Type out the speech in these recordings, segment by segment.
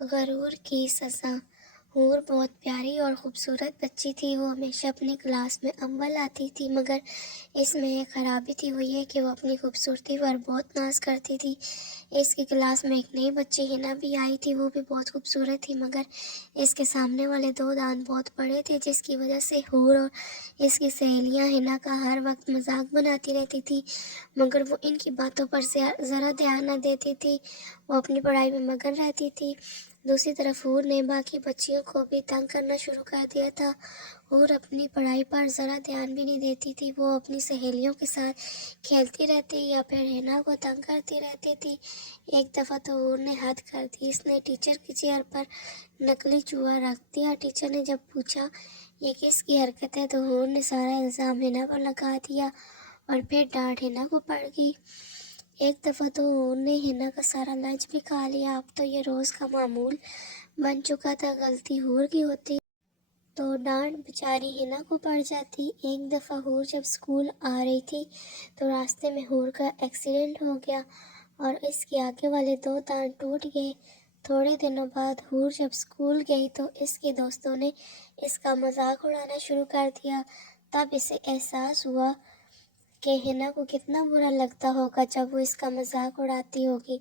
غرور کی سزا۔ حور بہت پیاری اور خوبصورت بچی تھی۔ وہ ہمیشہ اپنی کلاس میں اول آتی تھی، مگر اس میں ایک خرابی تھی، وہ یہ کہ وہ اپنی خوبصورتی پر بہت ناز کرتی تھی۔ اس کی کلاس میں ایک نئی بچی ہنا بھی آئی تھی، وہ بھی بہت خوبصورت تھی، مگر اس کے سامنے والے دو دانت بہت بڑے تھے، جس کی وجہ سے حور اور اس کی سہیلیاں ہنا کا ہر وقت مذاق بناتی رہتی تھی، مگر وہ ان کی باتوں پر ذرا دھیان نہ دیتی تھی، وہ اپنی پڑھائی میں مگن رہتی تھی۔ دوسری طرف حور نے باقی بچیوں کو بھی تنگ کرنا شروع کر دیا تھا۔ حور اپنی پڑھائی پر ذرا دھیان بھی نہیں دیتی تھی، وہ اپنی سہیلیوں کے ساتھ کھیلتی رہتی یا پھر ہنا کو تنگ کرتی رہتی تھی۔ ایک دفعہ تو حور نے حد کر دی، اس نے ٹیچر کی چیئر پر نکلی چوہا رکھ دیا۔ ٹیچر نے جب پوچھا یہ کس کی حرکت ہے تو حور نے سارا الزام ہنا پر لگا دیا اور پھر ڈانٹ ہنا کو پڑ گئی۔ ایک دفعہ تو حور نے ہنا کا سارا لنچ بھی کھا لیا۔ اب تو یہ روز کا معمول بن چکا تھا، غلطی حور کی ہوتی تو ڈانٹ بیچاری ہنا کو پڑ جاتی۔ ایک دفعہ حور جب اسکول آ رہی تھی تو راستے میں حور کا ایکسیڈنٹ ہو گیا اور اس کے آگے والے دو دانت ٹوٹ گئے۔ تھوڑے دنوں بعد حور جب اسکول گئی تو اس کے دوستوں نے اس کا مذاق اڑانا شروع کر دیا۔ تب اسے احساس ہوا کہ ہنا کو کتنا برا لگتا ہوگا جب وہ اس کا مذاق اڑاتی ہوگی۔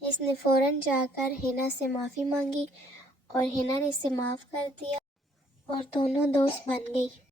اس نے فوراً جا کر ہنا سے معافی مانگی اور ہنا نے اسے معاف کر دیا اور دونوں دوست بن گئی۔